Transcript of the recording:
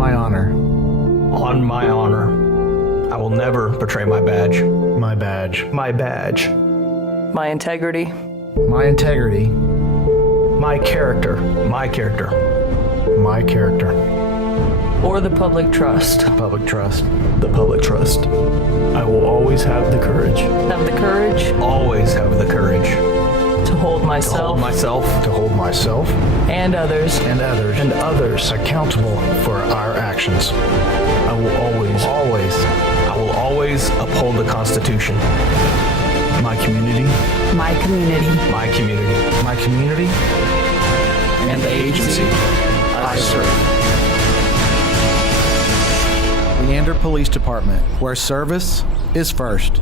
my honor. On my honor, I will never betray my badge. My badge. My badge. My integrity. My integrity. My character. My character. My character. Or the public trust. Public trust. The public trust. I will always have the courage. Have the courage Always have the courage. to hold To myself hold myself. To hold myself and others and others accountable for our actions. I will always I will always uphold the Constitution. my community My community. My community. My community. And the agency I serve. Leander Police Department, where service is first.